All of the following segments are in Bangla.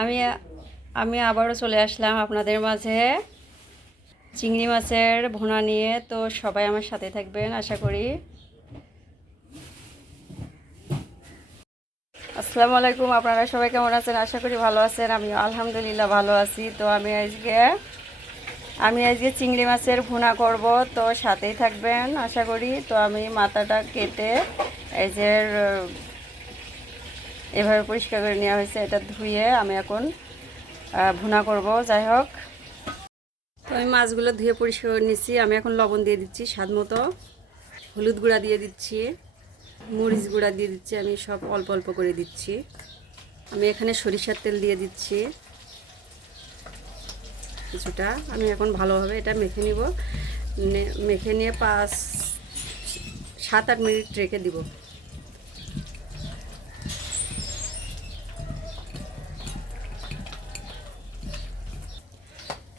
আমি আমি আবারও চলে আসলাম আপনাদের মাঝে। চিংড়ি মাছের ভুনা নিয়ে, তো সবাই আমার সাথে থাকবেন, আশা করি। আসসালামু আলাইকুম, আপনারা সবাই কেমন আছেন? আশা করি ভালো আছেন আমি আলহামদুলিল্লাহ ভালো আছি। তো আমি আজকে আমি আজকে চিংড়ি মাছের ভুনা করব, তো সাথেই থাকবেন, আশা করি। তো আমি মাথাটা কেটে, এই যে এভাবে পরিষ্কার করে নেওয়া হয়েছে, এটা ধুয়ে আমি এখন ভুনা করব, যাই হোক। তো আমি মাছগুলো ধুয়ে পরিষ্কার করে নিচ্ছি, আমি এখন লবণ দিয়ে দিচ্ছি স্বাদ মতো। হলুদ গুঁড়া দিয়ে দিচ্ছি, মরিচ গুঁড়া দিয়ে দিচ্ছি, আমি সব অল্প অল্প করে দিচ্ছি। আমি এখানে সরিষার তেল দিয়ে দিচ্ছি। কিছুটা, আমি এখন ভালোভাবে এটা মেখে নিব। মেখে নিয়ে পাঁচ, সাত, আট মিনিট রেখে দিব।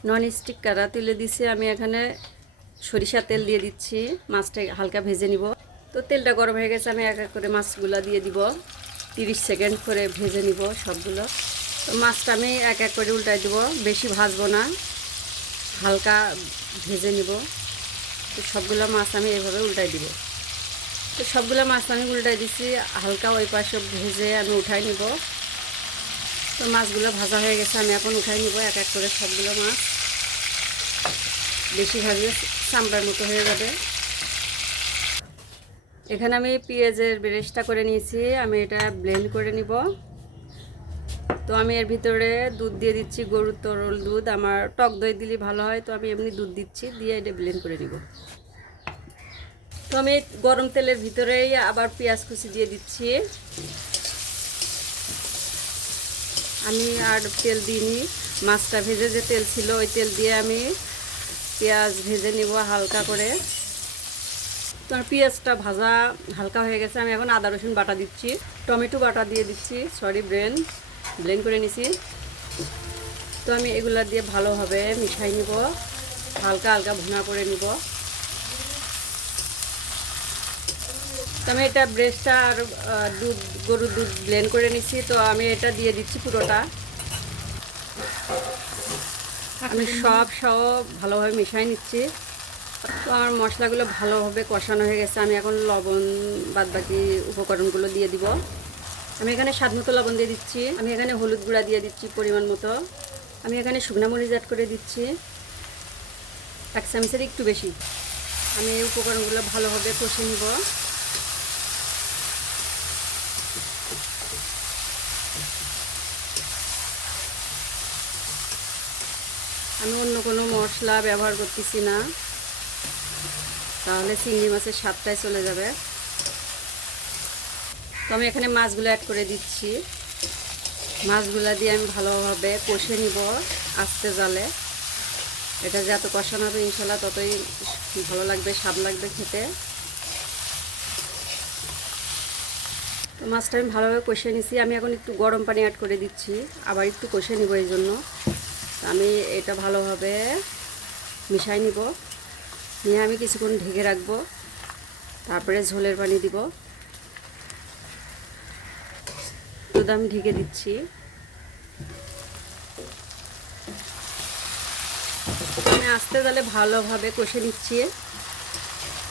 নন স্টিক কারা তুলে দিছি, আমি এখানে সরিষার তেল দিয়ে দিচ্ছি, মাছটা হালকা ভেজে নিব। তো তেলটা গরম হয়ে গেছে, আমি এক এক করে মাছগুলো দিয়ে দিব। তিরিশ সেকেন্ড করে ভেজে নিব সবগুলো। তো মাছটা আমি এক এক করে উল্টাই দিব, বেশি ভাজবো না, হালকা ভেজে নিব। তো সবগুলো মাছ আমি এভাবে উল্টাই দিব। তো সবগুলো মাছ আমি উল্টাই দিচ্ছি হালকা ওই পাশে ভেজে আমি উঠাই নিব। তো মাছগুলো ভাজা হয়ে গেছে, আমি এখন উঠাই নিব এক এক করে সবগুলো মাছ। বেশি ভাজলে চামড়ার মতো হয়ে যাবে। এখানে আমি পেঁয়াজের বেরেস্তা করে নিয়েছি, আমি এটা ব্লেন্ড করে নিব। তো আমি এর ভিতরে দুধ দিয়ে দিচ্ছি, গরুর তরল দুধ। আমার টক দই দিলে ভালো হয়, তো আমি এমনি দুধ দিচ্ছি, দিয়ে এটা ব্লেন্ড করে নিব। তো আমি গরম তেলের ভিতরেই আবার পেঁয়াজ কুচি দিয়ে দিচ্ছি। আমি আর তেল দিইনি, মাছটা ভেজে যে তেল ছিল, ওই তেল দিয়ে আমি পেঁয়াজ ভেজে নিব হালকা করে। তো আমার পেঁয়াজটা ভাজা হালকা হয়ে গেছে। আমি এখন আদা, রসুন বাটা দিচ্ছি। টমেটো বাটা দিয়ে দিচ্ছি। সরি ব্রেন ব্লেন্ড করে নিছি। তো আমি এগুলা দিয়ে ভালোভাবে মিশাই নিব। হালকা হালকা ভুনা করে নিব। তো আমি এটা ব্রেস্টটা আর দুধ, গরুর দুধ ব্লেন্ড করে নিচ্ছি তো আমি এটা দিয়ে দিচ্ছি পুরোটা। আমি সব সব ভালোভাবে মিশাই নিচ্ছি। তো আমার মশলাগুলো ভালোভাবে কষানো হয়ে গেছে। আমি এখন লবণ বাদ বাকি উপকরণগুলো দিয়ে দিব। আমি এখানে স্বাদ মতো লবণ দিয়ে দিচ্ছি। আমি এখানে হলুদ গুঁড়া দিয়ে দিচ্ছি পরিমাণ মতো। আমি এখানে শুকনা মরিচ অ্যাড করে দিচ্ছি। এক চামচের একটু বেশি। আমি এই উপকরণগুলো ভালোভাবে কষে নিব। আমি অন্য কোনো মশলা ব্যবহার করতেছি না। তাহলে চিংড়ি মাছের স্বাদটাই চলে যাবে। তো আমি এখানে মাছগুলো অ্যাড করে দিচ্ছি। মাছগুলো দিয়ে আমি ভালোভাবে কষে নিব আস্তে জালে। এটা যত কষানো হবে ইনশাল্লাহ ততই ভালো লাগবে, স্বাদ লাগবে খেতে। তো মাছটা আমি ভালোভাবে কষে নিছি। আমি এখন একটু গরম পানি অ্যাড করে দিচ্ছি। আবার একটু কষে নিব এই জন্য। আমি এটা ভালোভাবে মিশাই নিব। নিয়ে আমি কিছুক্ষণ ঢেকে রাখব। তারপরে ঝোলের পানি দিব। দুধ আমি ঢেকে দিচ্ছি। আমি আস্তে তাহলে ভালোভাবে কষে নিচ্ছি।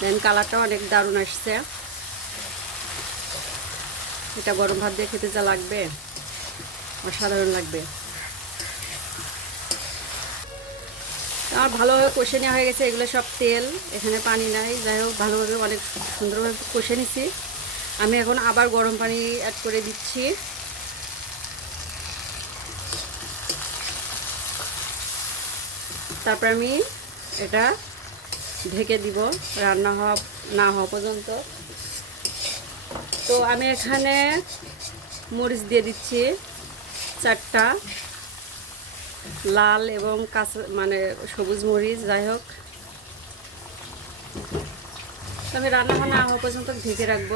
দেন কালারটা অনেক দারুণ আসছে। এটা গরম ভাত দিয়ে খেতে যা লাগবে। অসাধারণ লাগবে। আমার ভালোভাবে কষে নেওয়া হয়ে গেছে। এগুলো সব তেল, এখানে পানি নাই। যাই হোক, ভালোভাবে অনেক সুন্দরভাবে কষে নিছি। আমি এখন আবার গরম পানি অ্যাড করে দিচ্ছি। তারপর আমি এটা ঢেকে দিব রান্না হওয়া, না হওয়া পর্যন্ত। তো আমি এখানে মরিচ দিয়ে দিচ্ছি চারটা। লাল এবং কাঁচা মানে সবুজ মরিচ, যাই হোক। তো আমি রান্না না হওয়া পর্যন্ত ঢেকে রাখব।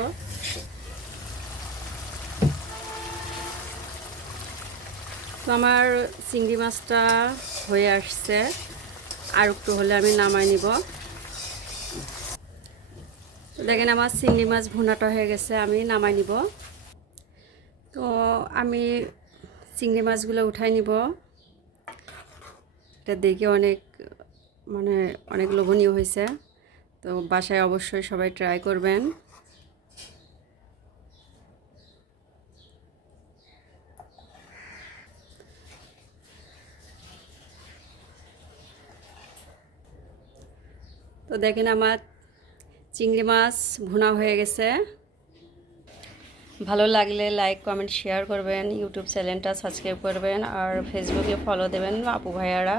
তো আমার চিংড়ি মাছটা হয়ে আসছে। আর একটু হলে আমি নামাই নিব। দেখেন আমার চিংড়ি মাছ ভুনাটা হয়ে গেছে, আমি নামাই নিব। তো আমি চিংড়ি মাছগুলো উঠাই নিব। এটা দেখে অনেক মানে অনেক লোভনীয় হয়েছে। তো বাসায় অবশ্যই সবাই ট্রাই করবেন। তো দেখেন আমার চিংড়ি মাছ ভুনা হয়ে গেছে। ভালো লাগলে লাইক কমেন্ট শেয়ার করবেন। ইউটিউব চ্যানেলটা সাবস্ক্রাইব করবেন। আর ফেসবুকে ফলো দেবেন আপু ভাইয়ারা।